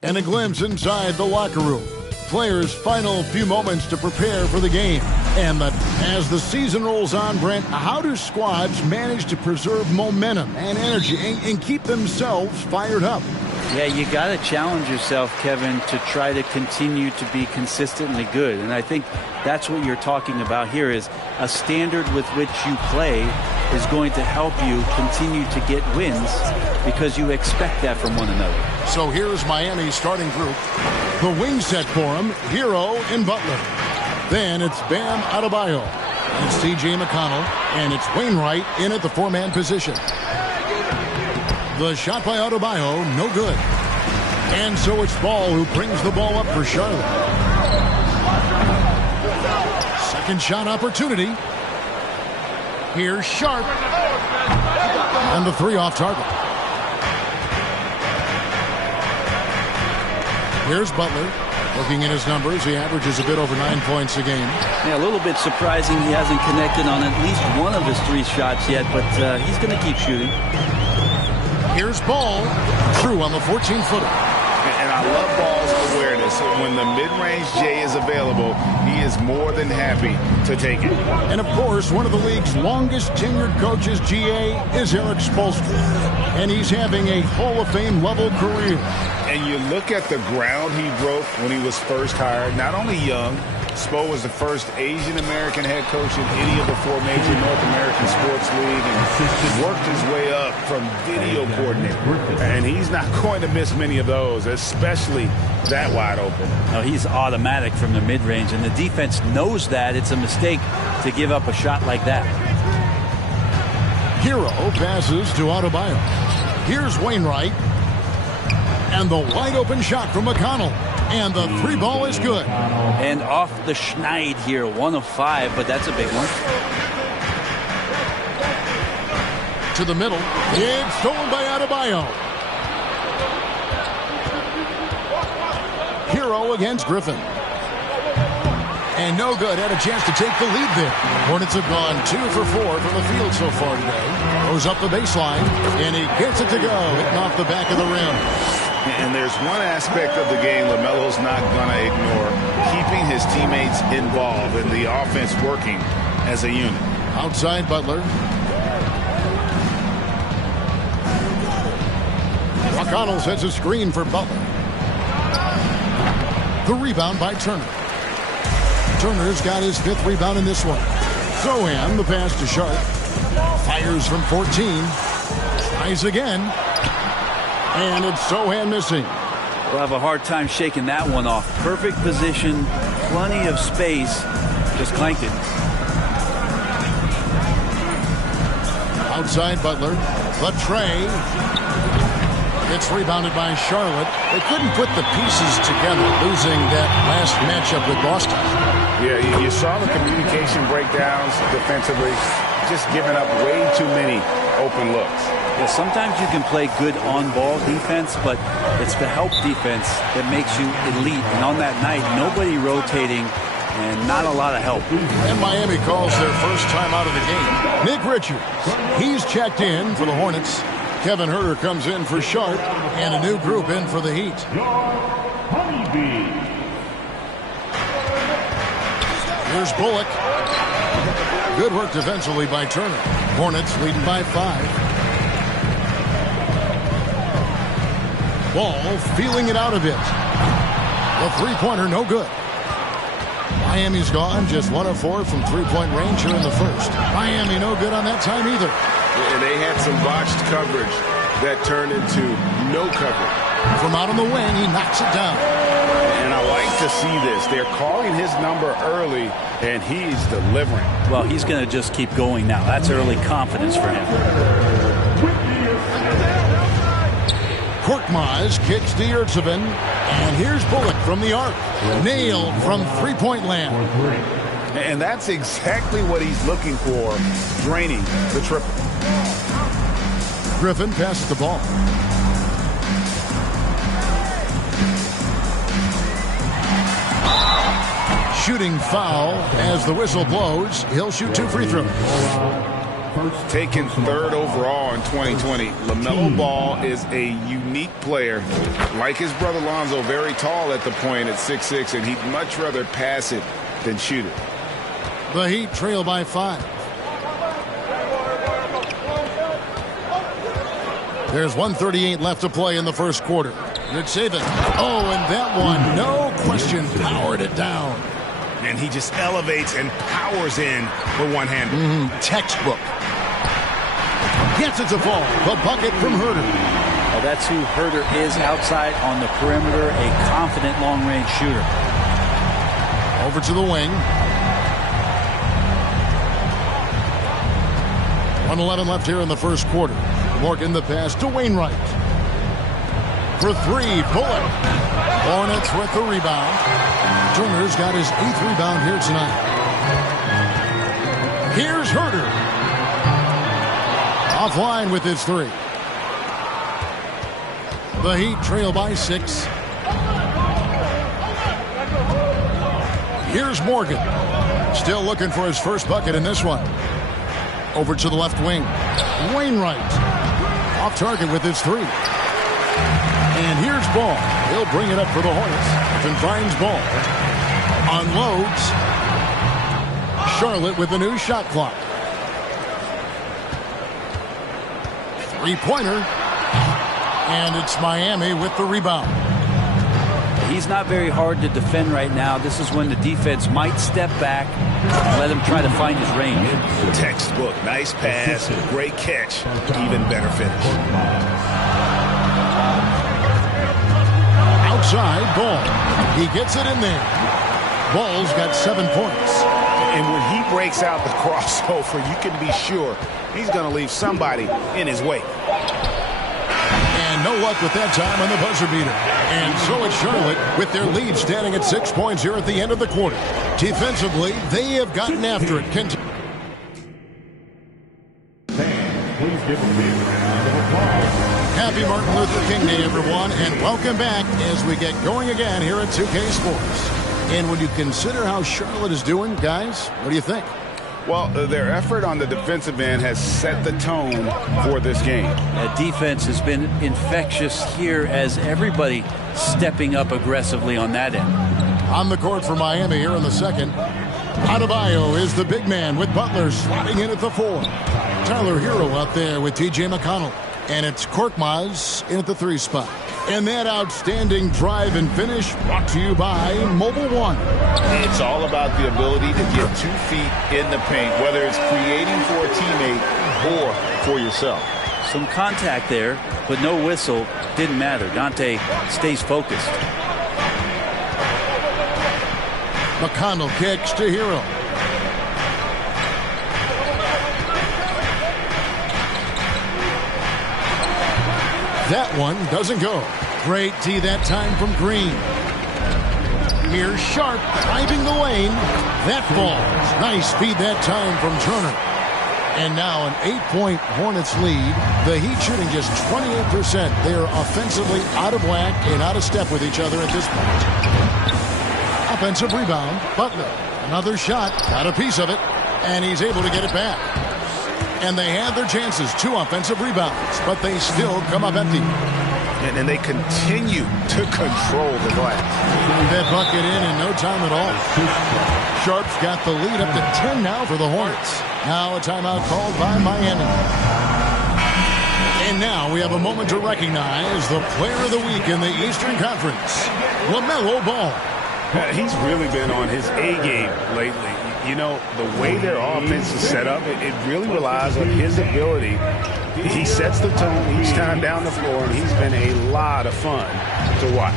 And a glimpse inside the locker room. Players' final few moments to prepare for the game. And as the season rolls on, Brent, how do squads manage to preserve momentum and energy and keep themselves fired up? Yeah, you got to challenge yourself, Kevin, to try to continue to be consistently good. And I think that's what you're talking about here is a standard with which you play is going to help you continue to get wins because you expect that from one another. So here's Miami's starting group. The wing set for him, Hero and Butler. Then it's Bam Adebayo. It's C.J. McConnell. And it's Wainwright in at the four-man position. The shot by Adebayo, no good. And so it's Ball who brings the ball up for Charlotte. Second shot opportunity. Here's Sharp. And the three off target. Here's Butler. Looking at his numbers, he averages a bit over 9 points a game. Yeah, a little bit surprising he hasn't connected on at least one of his three shots yet, but he's going to keep shooting. Here's Ball. True on the 14-footer. And I love Ball's awareness. When the mid-range J is available, he is more than happy to take it. And, of course, one of the league's longest-tenured coaches, GA, is Eric Spoelstra. And he's having a Hall of Fame-level career. And you look at the ground he broke when he was first hired. Not only young, Spo was the first Asian-American head coach in any of the four major North American sports leagues and worked his way up from video coordinator. And he's not going to miss many of those, especially that wide open. No, he's automatic from the mid-range, and the defense knows that. It's a mistake to give up a shot like that. Hero passes to Adebayo. Here's Wainwright. And the wide open shot from McConnell. And the three ball is good. And off the schneid here, 1 of 5, but that's a big one. To the middle. It's stolen by Adebayo. Hero against Griffin. And no good. Had a chance to take the lead there. Hornets have gone 2 for 4 from the field so far today. Goes up the baseline. And he gets it to go. Hitting off the back of the rim. And there's one aspect of the game LaMelo's not going to ignore. Keeping his teammates involved and the offense working as a unit. Outside Butler. McConnell sets a screen for Butler. The rebound by Turner. Turner's got his 5th rebound in this one. Sohan, the pass to Sharp. Fires from 14. Tries again. And it's Sohan missing. We'll have a hard time shaking that one off. Perfect position, plenty of space. Just clanked it. Outside Butler. The tray. It's rebounded by Charlotte. They couldn't put the pieces together, losing that last matchup with Boston. Yeah, you saw the communication breakdowns defensively. Just giving up way too many open looks. Yeah, sometimes you can play good on-ball defense, but it's the help defense that makes you elite. And on that night, nobody rotating and not a lot of help. And Miami calls their first time out of the game. Nick Richards, he's checked in for the Hornets. Kevin Huerter comes in for Sharp, and a new group in for the Heat. Here's Bullock. Good work defensively by Turner. Hornets leading by 5. Ball feeling it out a bit. The three-pointer no good. Miami's gone just 1 of 4 from three-point range here in the first. Miami no good on that time either. And they had some botched coverage that turned into no coverage. From out on the wing, he knocks it down. And I like to see this. They're calling his number early, and he's delivering. Well, he's going to just keep going now. That's early confidence for him. Korkmaz kicks to Yurtseven. And here's Bullock from the arc. Nailed from three-point land. And that's exactly what he's looking for, draining the triple. Griffin passes the ball. Shooting foul as the whistle blows. He'll shoot 2 free throws. taken third overall in 2020. LaMelo Ball is a unique player. Like his brother Lonzo, very tall at the point at 6'6", and he'd much rather pass it than shoot it. The Heat trail by 5. There's 1:38 left to play in the first quarter. Good saving. Oh, and that one, no question, powered it down. And he just elevates and powers in the one-hander. Textbook. Gets it to fall. The bucket from Herter. Well, that's who Herter is outside on the perimeter, a confident long-range shooter. Over to the wing. 1:11 left here in the first quarter. Morgan the pass to Wainwright. For 3, Bullock. Hornets with the rebound. Turner's got his 8th rebound here tonight. Here's Herter. Offline with his 3. The Heat trail by 6. Here's Morgan. Still looking for his first bucket in this one. Over to the left wing. Wainwright. Off target with his 3. And here's Ball. He'll bring it up for the Hornets. And finds Ball. Unloads. Charlotte with the new shot clock. 3-pointer. And it's Miami with the rebound. He's not very hard to defend right now. This is when the defense might step back and let him try to find his range. Textbook. Nice pass. Great catch. Even better finish. Outside, Ball. He gets it in there. Ball's got 7 points. And when he breaks out the crossover, you can be sure he's going to leave somebody in his wake. And no luck with that time on the buzzer beater. And so it's Charlotte with their lead standing at 6 points here at the end of the quarter. Defensively, they have gotten after it. Please give a big round of applause. Happy Martin Luther King Day, everyone, and welcome back as we get going again here at 2K Sports. And when you consider how Charlotte is doing, guys, what do you think? Well, their effort on the defensive end has set the tone for this game. That defense has been infectious here as everybody stepping up aggressively on that end. On the court for Miami here in the second. Adebayo is the big man with Butler sliding in at the 4. Tyler Hero out there with T.J. McConnell. And it's Korkmaz in at the 3 spot. And that outstanding drive and finish brought to you by Mobile One. It's all about the ability to get 2 feet in the paint, whether it's creating for a teammate or for yourself. Some contact there, but no whistle. Didn't matter. Dante stays focused. McConnell kicks to Hero. That one doesn't go. Great D that time from Green. Here's Sharp driving the lane. That falls. Nice speed that time from Turner. And now an 8-point Hornets lead. The Heat shooting just 28%. They are offensively out of whack and out of step with each other at this point. Offensive rebound. Butler. Another shot. Got a piece of it. And he's able to get it back. And they had their chances. 2 offensive rebounds. But they still come up empty. And they continue to control the glass. That bucket in no time at all. Sharp's got the lead up to 10 now for the Hornets. Now a timeout called by Miami. And now we have a moment to recognize the player of the week in the Eastern Conference, LaMelo Ball. He's really been on his A game lately. You know, the way their offense is set up, it really relies on his ability. He sets the tone each time down the floor, and he's been a lot of fun to watch.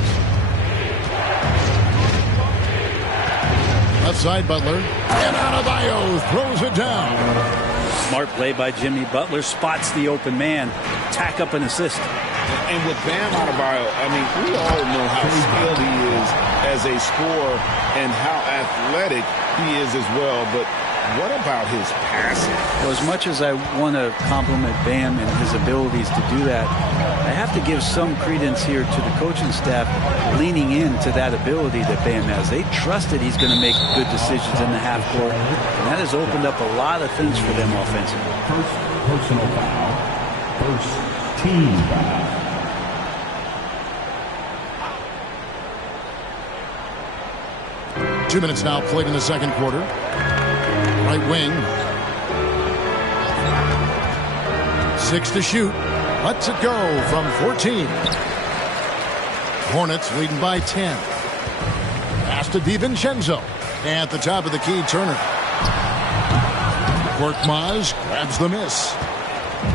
Left side, Butler. And Adebayo throws it down. Smart play by Jimmy Butler. Spots the open man. Tack up an assist. And with Bam Adebayo, I mean, we all know how skilled he is as a scorer and how athletic he is as well. But What about his passing? Well, as much as I want to compliment Bam and his abilities to do that, I have to give some credence here to the coaching staff leaning into that ability that Bam has. They trust that he's going to make good decisions in the half court, and that has opened up a lot of things for them offensively. First personal foul. First team foul. 2 minutes now played in the second quarter. Right wing. 6 to shoot. Lets it go from 14. Hornets leading by 10. Pass to DiVincenzo. At the top of the key, Turner. Korkmaz grabs the miss.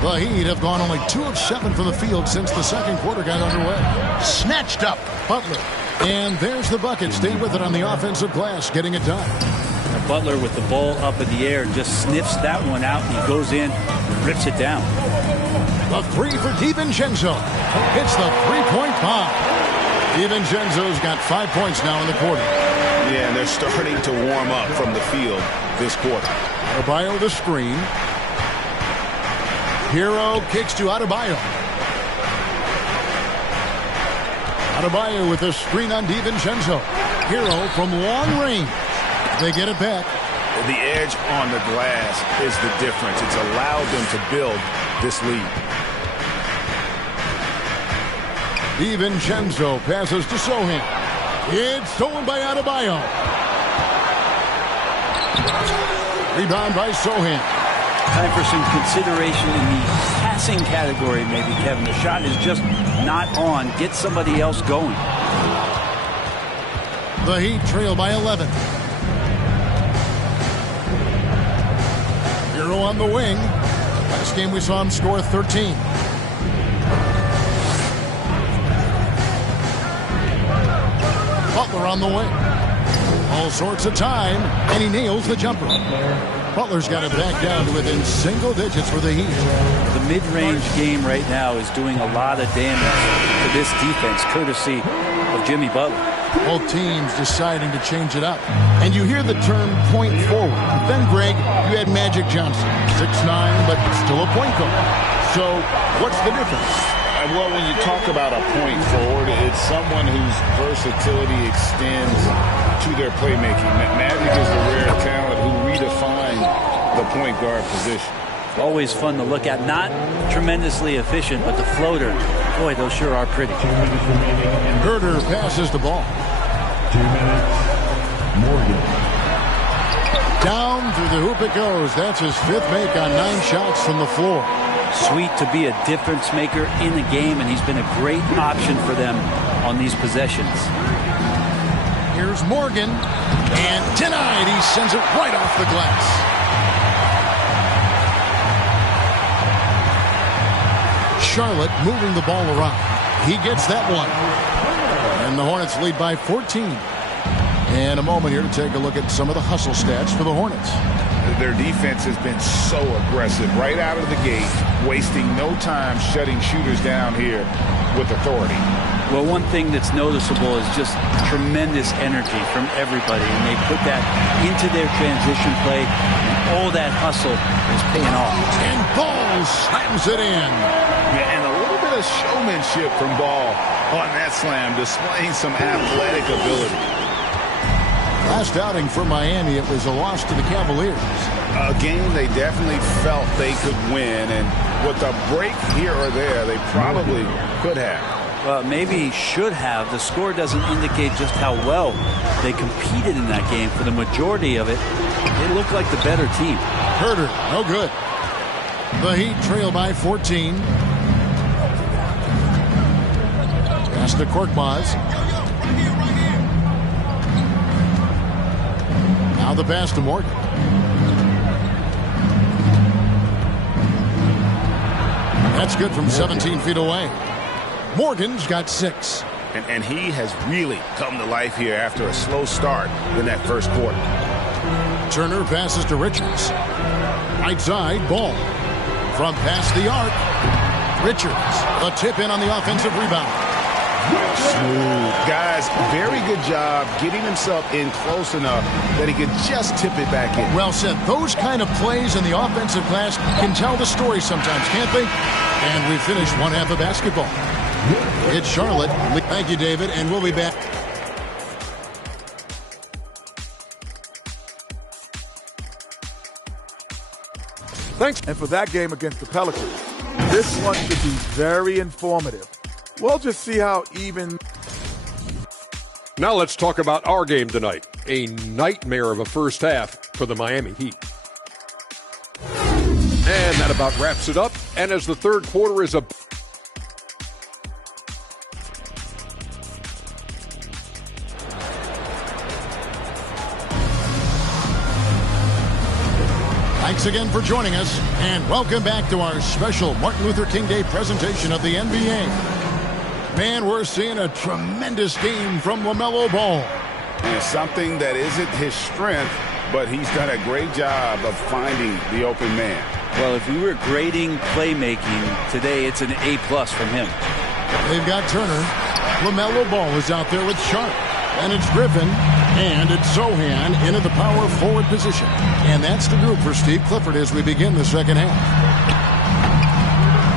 The Heat have gone only 2 of 7 from the field since the second quarter got underway. Snatched up. Butler. And there's the bucket. Stay with it on the offensive glass, getting it done. Now Butler with the ball up in the air just sniffs that one out, and he goes in and rips it down. The 3 for DiVincenzo. Hits the three-point bomb. DiVincenzo's got 5 points now in the quarter. Yeah, and they're starting to warm up from the field this quarter. Adebayo the screen. Hero kicks to Adebayo. Adebayo with a screen on DiVincenzo. Hero from long range. They get it back. The edge on the glass is the difference. It's allowed them to build this lead. DiVincenzo passes to Sochan. It's stolen by Adebayo. Rebound by Sochan. Time for some consideration in the passing category, maybe, Kevin. The shot is just not on. Get somebody else going. The Heat trail by 11. Hero on the wing. Last game we saw him score 13. Butler on the wing. All sorts of time, and he nails the jumper. Butler's got it back down to within single digits for the Heat. The mid-range game right now is doing a lot of damage to this defense, courtesy of Jimmy Butler. Both teams deciding to change it up. And you hear the term point forward. But then, Greg, you had Magic Johnson. 6'9", but still a point guard. So what's the difference? Well, when you talk about a point forward, it's someone whose versatility extends to their playmaking. Magic is the rare talent who redefined the point guard position. Always fun to look at. Not tremendously efficient, but the floater, boy, those sure are pretty. 2 minutes remaining. Herder passes the ball. 2 minutes. Morgan. Down through the hoop it goes. That's his 5th make on 9 shots from the floor. Sweet to be a difference maker in the game, and he's been a great option for them on these possessions. Here's Morgan, and denied. He sends it right off the glass. Charlotte moving the ball around. He gets that one. And the Hornets lead by 14. And a moment here to take a look at some of the hustle stats for the Hornets. Their defense has been so aggressive right out of the gate, wasting no time shutting shooters down here with authority. Well, one thing that's noticeable is just tremendous energy from everybody, and they put that into their transition play, and all that hustle is paying off. And Ball slams it in. Yeah, and a little bit of showmanship from Ball on that slam, displaying some athletic ability. Last outing for Miami, it was a loss to the Cavaliers. A game they definitely felt they could win, and with a break here or there, they probably could have. Well, maybe should have. The score doesn't indicate just how well they competed in that game. For the majority of it, they looked like the better team. Herder, no good. The Heat trail by 14. Pass to Korkmaz. Now the pass to Morgan. That's good from 17 feet away. Morgan's got 6. And he has really come to life here after a slow start in that first quarter. Turner passes to Richards. Right side, Ball. From past the arc. Richards, a tip in on the offensive rebound. Smooth. Guys, very good job getting himself in close enough that he could just tip it back in. Well said. Those kind of plays in the offensive glass can tell the story sometimes, can't they? And we finished one half of basketball. It's Charlotte. Thank you, David, and we'll be back. Thanks. And for that game against the Pelicans, this one should be very informative. We'll just see how even. Now let's talk about our game tonight. A nightmare of a first half for the Miami Heat. And that about wraps it up. And as the third quarter is up. Thanks again for joining us, and welcome back to our special Martin Luther King Day presentation of the NBA. Man, we're seeing a tremendous game from LaMelo Ball. And something that isn't his strength, but he's done a great job of finding the open man. Well, if we were grading playmaking today, it's an A+ from him. They've got Turner. LaMelo Ball is out there with Sharp. And it's Griffin. And it's Sochan into the power forward position. And that's the group for Steve Clifford as we begin the second half.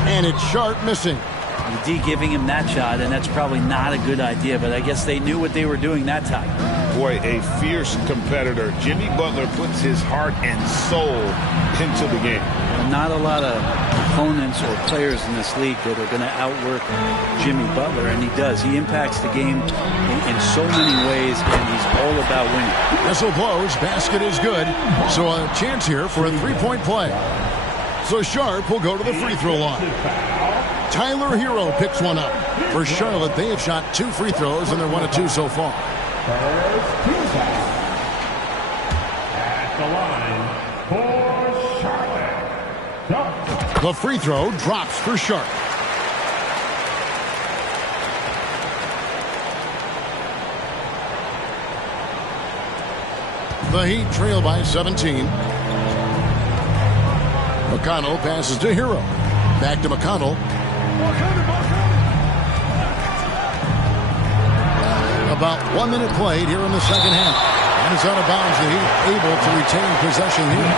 And it's Sharp missing. The D giving him that shot, and that's probably not a good idea, but I guess they knew what they were doing that time. Boy, a fierce competitor. Jimmy Butler puts his heart and soul into the game. Not a lot of opponents or players in this league that are going to outwork Jimmy Butler, and he does. He impacts the game in so many ways, and he's all about winning. Whistle blows, basket is good, so a chance here for a three-point play. So Sharp will go to the free throw line. Tyler Hero picks one up. For Charlotte, they have shot 2 free throws, and they're 1 of 2 so far. At the line for Charlotte. The free throw drops for Sharp. The Heat trail by 17. McConnell passes to Hero. Back to McConnell. About 1 minute played here in the second half. And it's out of bounds. The Heat able to retain possession here.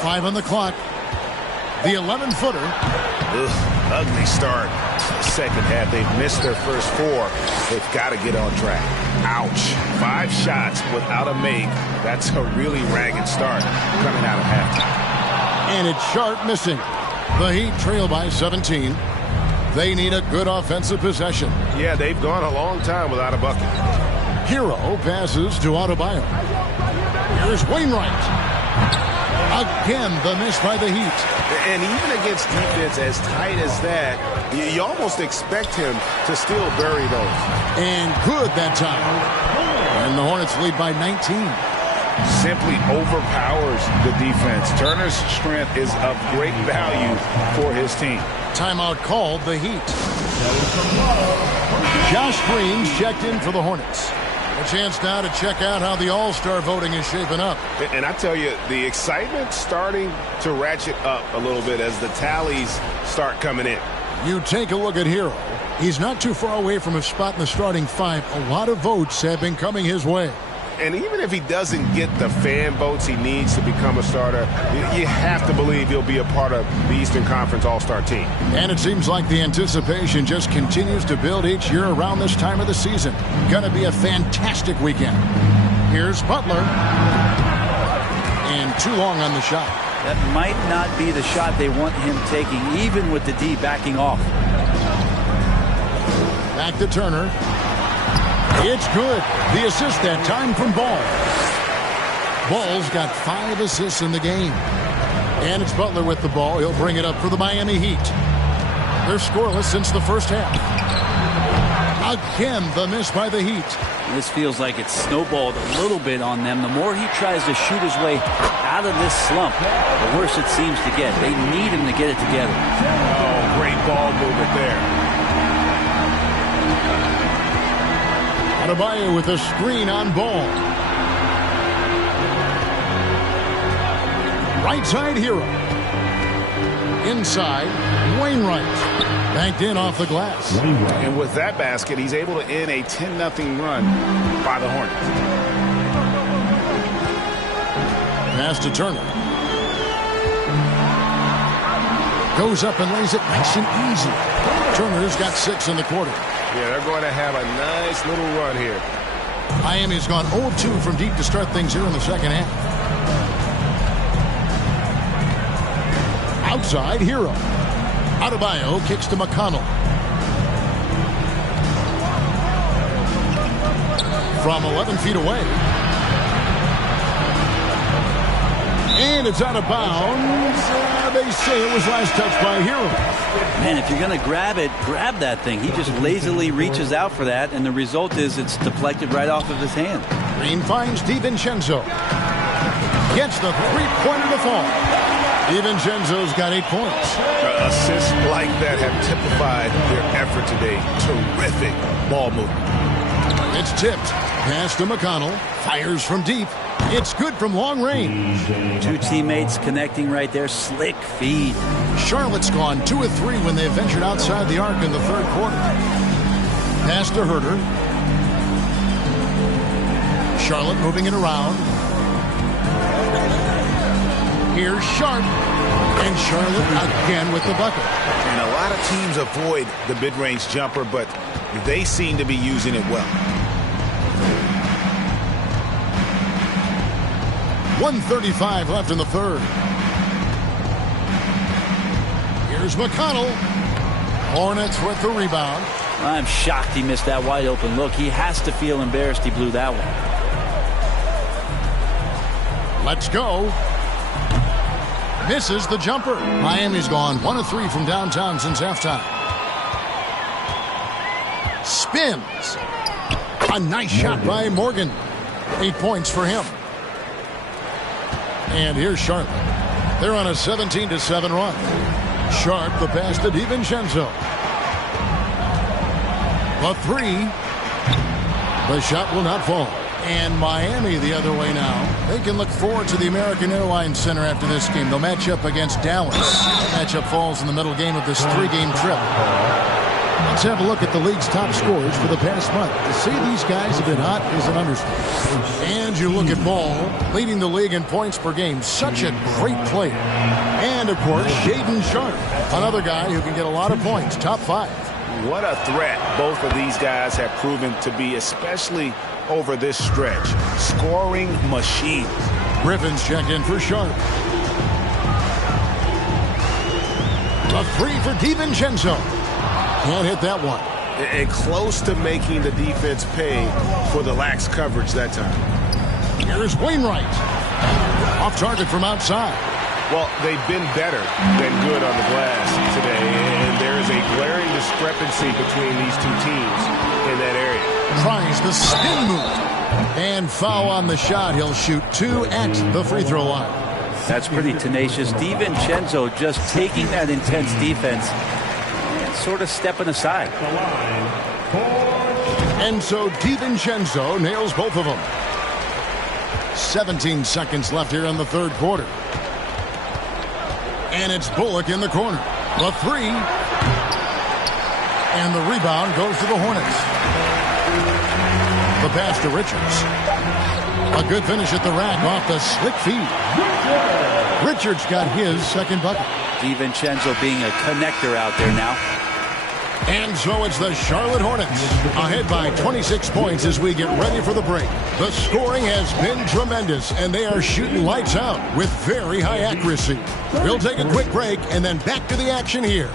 Five on the clock. The 11-footer. Ugly start. Second half, they've missed their first 4. They've got to get on track. Ouch. 5 shots without a make. That's a really ragged start coming out of halftime. And it's Sharp missing. The Heat trail by 17. They need a good offensive possession. Yeah, they've gone a long time without a bucket. Hero passes to Adebayo. Here's Wainwright. Again, the miss by the Heat. And even against defense as tight as that, you almost expect him to still bury those. And good that time. And the Hornets lead by 19. Simply overpowers the defense. Turner's strength is of great value for his team. Timeout called, the Heat. Josh Green's checked in for the Hornets. A chance now to check out how the All-Star voting is shaping up. And I tell you, the excitement's starting to ratchet up a little bit as the tallies start coming in. You take a look at Hero. He's not too far away from a spot in the starting 5. A lot of votes have been coming his way. And even if he doesn't get the fan votes he needs to become a starter, you have to believe he'll be a part of the Eastern Conference All-Star team. And it seems like the anticipation just continues to build each year around this time of the season. Going to be a fantastic weekend. Here's Butler. And too long on the shot. That might not be the shot they want him taking, even with the D backing off. Back to Turner. It's good. The assist that time from Ball. Ball's got 5 assists in the game. And it's Butler with the ball. He'll bring it up for the Miami Heat. They're scoreless since the first half. Again, the miss by the Heat. This feels like it's snowballed a little bit on them. The more he tries to shoot his way out of this slump, the worse it seems to get. They need him to get it together. Oh, great ball movement there. Adebayo with a screen on Ball. Right side Hero. Inside, Wainwright. Banked in off the glass. And with that basket, he's able to end a 10-0 run by the Hornets. Pass to Turner. Goes up and lays it nice and easy. Turner's got 6 in the quarter. Yeah, they're going to have a nice little run here. Miami's gone 0-2 from deep to start things here in the second half. Outside, Hero. Adebayo kicks to McConnell. From 11 feet away. And it's out of bounds. They say it was last touched by Hero. Man, if you're going to grab it, grab that thing. He just lazily reaches out for that, and the result is it's deflected right off of his hand. Green finds DiVincenzo. Gets the three-pointer to fall. DiVincenzo's got 8 points. Assists like that have typified their effort today. Terrific ball movement. It's tipped. Pass to McConnell. Fires from deep. It's good from long range. 2 teammates connecting right there. Slick feed. Charlotte's gone 2 of 3 when they ventured outside the arc in the third quarter. Pass to Herter. Charlotte moving it around. Here's Sharp. And Charlotte again with the bucket. And a lot of teams avoid the mid-range jumper, but they seem to be using it well. 1:35 left in the third. Here's McConnell. Hornets with the rebound. I'm shocked he missed that wide open look. He has to feel embarrassed he blew that one. Let's go. Misses the jumper. Miami's gone 1 of 3 from downtown since halftime. Spins. A nice shot by Morgan. 8 points for him. And here's Sharp. They're on a 17-7 run. Sharp, the pass to DiVincenzo. A 3. The shot will not fall. And Miami the other way now. They can look forward to the American Airlines Center after this game. They'll match up against Dallas. The matchup falls in the middle game of this 3-game trip. Let's have a look at the league's top scorers for the past month. To say these guys have been hot is an understatement. And you look at Ball, leading the league in points per game. Such a great player. And, of course, Shaedon Sharpe, another guy who can get a lot of points, top 5. What a threat both of these guys have proven to be, especially over this stretch. Scoring machines. Griffin's checked in for Sharpe. A 3 for DiVincenzo. Can't hit that one. And close to making the defense pay for the lax coverage that time. Here's Wainwright. Off target from outside. Well, they've been better than good on the glass today, and there is a glaring discrepancy between these two teams in that area. Tries the spin move. And foul on the shot. He'll shoot 2 at the free throw line. That's pretty tenacious. DiVincenzo just taking that intense defense and sort of stepping aside. And so DiVincenzo nails both of them. 17 seconds left here in the third quarter. And it's Bullock in the corner. The 3. And the rebound goes to the Hornets. The pass to Richards. A good finish at the rack off the slick feed. Richards got his second bucket. DiVincenzo being a connector out there now. And so it's the Charlotte Hornets ahead by 26 points as we get ready for the break. The scoring has been tremendous, and they are shooting lights out with very high accuracy. We'll take a quick break and then back to the action here.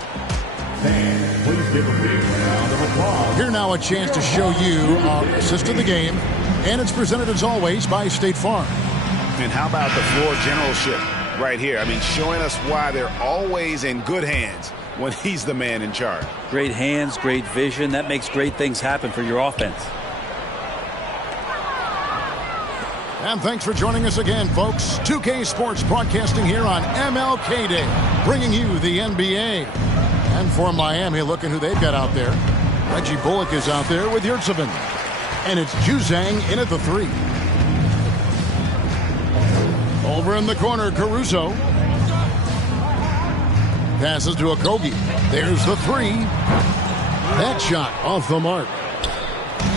Please give a big round of applause. Here now a chance to show you our assist of the game, and it's presented as always by State Farm. And how about the floor generalship right here? I mean, showing us why they're always in good hands when he's the man in charge. Great hands, great vision. That makes great things happen for your offense. And thanks for joining us again, folks. 2K Sports broadcasting here on MLK Day, bringing you the NBA. And for Miami, look at who they've got out there. Reggie Bullock is out there with Yurtseven. And it's Juzang in at the 3. Over in the corner, Caruso. Passes to Okogie. There's the 3. That shot off the mark.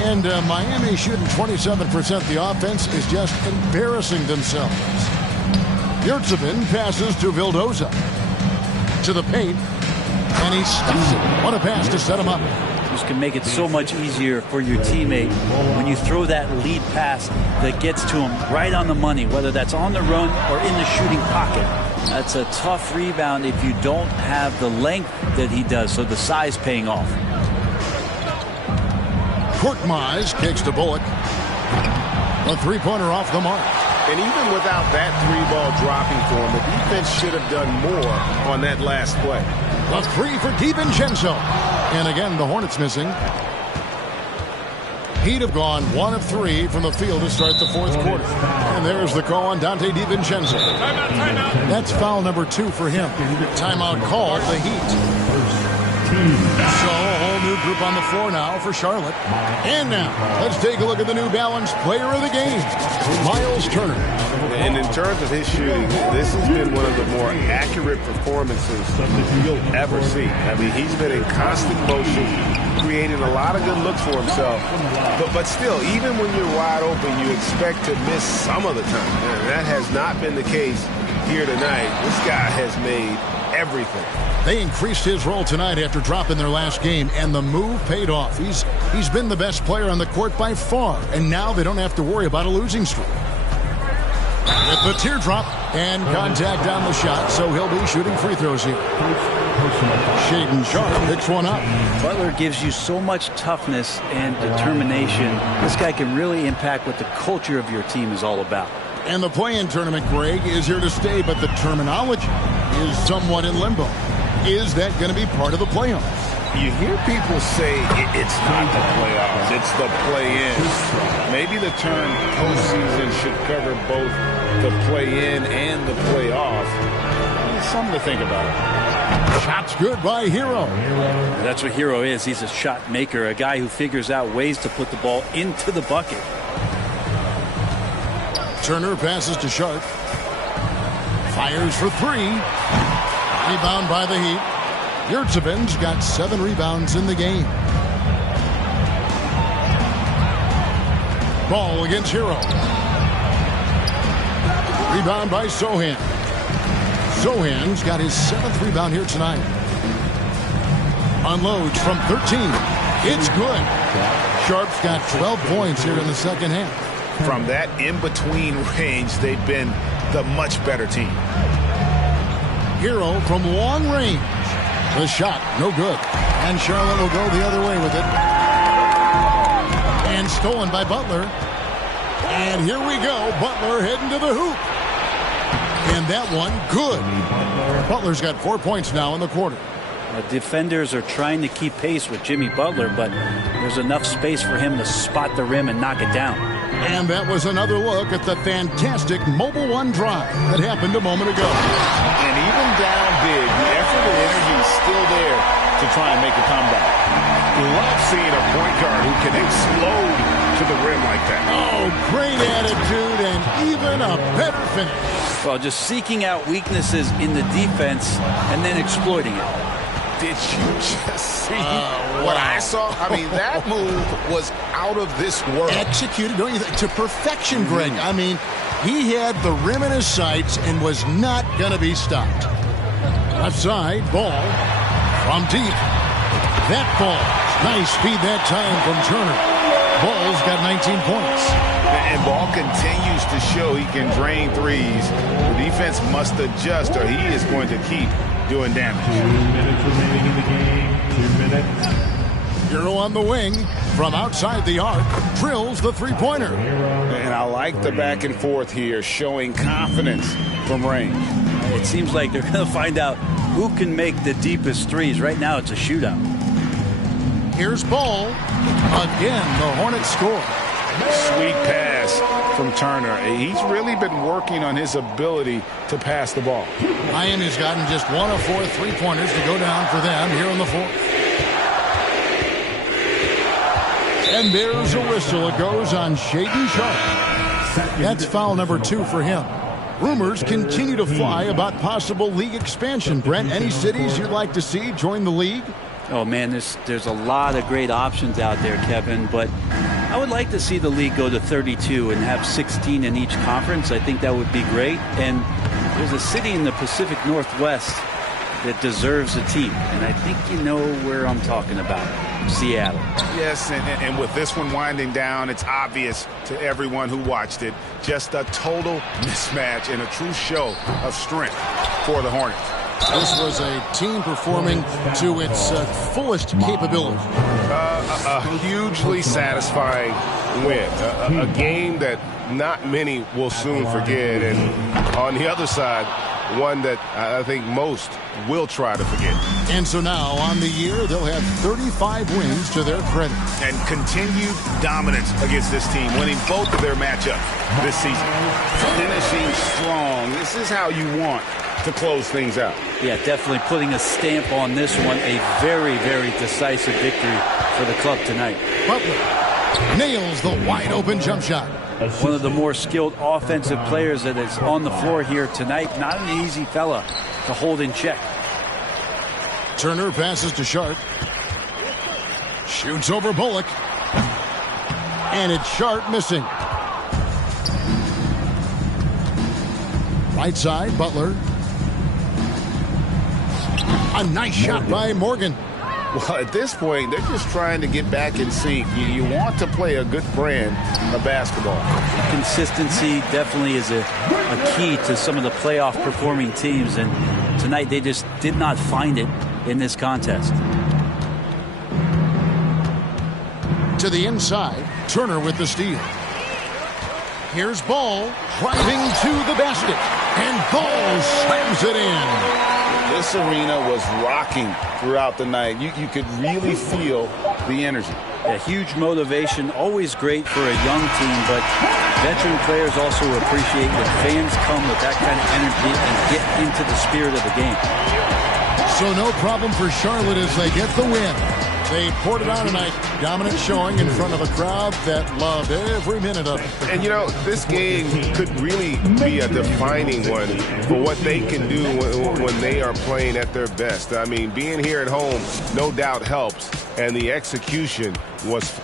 And Miami shooting 27%. The offense is just embarrassing themselves. Yurtseven passes to Vildoza. To the paint. And he stuffs it. What a pass to set him up. This can make it so much easier for your teammate when you throw that lead pass that gets to him right on the money, whether that's on the run or in the shooting pocket. That's a tough rebound if you don't have the length that he does, so the size paying off. Korkmaz kicks to Bullock. A three-pointer off the mark. And even without that 3-ball dropping for him, the defense should have done more on that last play. A 3 for DiVincenzo. And again, the Hornets missing. He'd have gone 1 of 3 from the field to start the fourth quarter. And there's the call on Donte DiVincenzo. That's foul number 2 for him. Timeout called the Heat. So a whole new group on the floor now for Charlotte. And now, let's take a look at the New Balance player of the game, Miles Turner. And in terms of his shooting, this has been one of the more accurate performances you'll ever see. I mean, he's been in constant motion, creating a lot of good looks for himself. But still, even when you're wide open, you expect to miss some of the time. And that has not been the case here tonight. This guy has made everything. They increased his role tonight after dropping their last game, and the move paid off. He's been the best player on the court by far, and now they don't have to worry about a losing streak. With the teardrop and contact on the shot, so he'll be shooting free throws here. Shaedon Sharpe picks one up. Butler gives you so much toughness and determination. This guy can really impact what the culture of your team is all about. And the play-in tournament, Greg, is here to stay, but the terminology is somewhat in limbo. Is that going to be part of the playoffs? You hear people say it's not the playoffs, it's the play-in. Maybe the term postseason should cover both the play-in and the playoff. It's something to think about. Shot's good by Hero. That's what Hero is. He's a shot maker, a guy who figures out ways to put the ball into the bucket. Turner passes to Sharpe. Fires for 3. Rebound by the Heat. Yurtseven's got 7 rebounds in the game. Ball against Hero. Rebound by Sochan. Sochan's got his 7th rebound here tonight. Unloads from 13. It's good. Sharpe's got 12 points here in the second half. From that in-between range, they've been the much better team. Hero from long range. The shot, no good. And Charlotte will go the other way with it. And stolen by Butler. And here we go. Butler heading to the hoop. And that one, good. Butler's got 4 points now in the quarter. Defenders are trying to keep pace with Jimmy Butler, but there's enough space for him to spot the rim and knock it down. And that was another look at the fantastic Mobile One drive that happened a moment ago. And even down big, the effort and energy is still there to try and make a comeback. Love seeing a point guard who can explode to the rim like that. Oh, great attitude and even a better finish. Well, just seeking out weaknesses in the defense and then exploiting it. Did you just see what I saw? I mean, that move was out of this world. Executed, don't you think, to perfection, Greg. I mean, he had the rim in his sights and was not going to be stopped. Left side, Ball from deep. That ball, nice speed that time from Turner. Ball's got 19 points. And Ball continues to show he can drain threes. The defense must adjust or he is going to keep doing damage. 2 minutes remaining in the game. 2 minutes. Hero on the wing from outside the arc drills the three-pointer. And I like the back and forth here, showing confidence from range. It seems like they're going to find out who can make the deepest threes. Right now, it's a shootout. Here's Ball. Again, the Hornets score. Sweet pass from Turner. He's really been working on his ability to pass the ball. Miami's gotten just 1 of 4 three-pointers to go down for them here in the fourth. And there's a whistle. It goes on Shaedon Sharpe. That's foul number 2 for him. Rumors continue to fly about possible league expansion. Brent, any cities you'd like to see join the league? Oh, man, there's a lot of great options out there, Kevin, but I would like to see the league go to 32 and have 16 in each conference. I think that would be great. And there's a city in the Pacific Northwest that deserves a team, and I think you know where I'm talking about. Seattle. Yes, and with this one winding down, it's obvious to everyone who watched it. Just a total mismatch and a true show of strength for the Hornets. This was a team performing to its fullest capability. A hugely satisfying win. A game that not many will soon forget. And on the other side, one that I think most will try to forget. And so now, on the year, they'll have 35 wins to their credit. And continued dominance against this team, winning both of their matchups this season. Finishing strong. This is how you want to close things out. Yeah, definitely putting a stamp on this one. A very, very decisive victory for the club tonight. Butler nails the wide-open jump shot. One of the more skilled offensive players that is on the floor here tonight. Not an easy fella to hold in check. Turner passes to Sharpe. Shoots over Bullock. And it's Sharpe missing. Right side, Butler. A nice shot by Morgan. Well, at this point, they're just trying to get back in sync. You want to play a good brand of basketball. Consistency definitely is a key to some of the playoff performing teams, and tonight they just did not find it in this contest. To the inside, Turner with the steal. Here's Ball driving to the basket, and Ball slams it in. This arena was rocking throughout the night. You could really feel the energy. A huge motivation, always great for a young team, but veteran players also appreciate when fans come with that kind of energy and get into the spirit of the game. So no problem for Charlotte as they get the win. They poured it on tonight. Dominant showing in front of a crowd that loved every minute of it. And, you know, this game could really be a defining one for what they can do when they are playing at their best. I mean, being here at home no doubt helps, and the execution was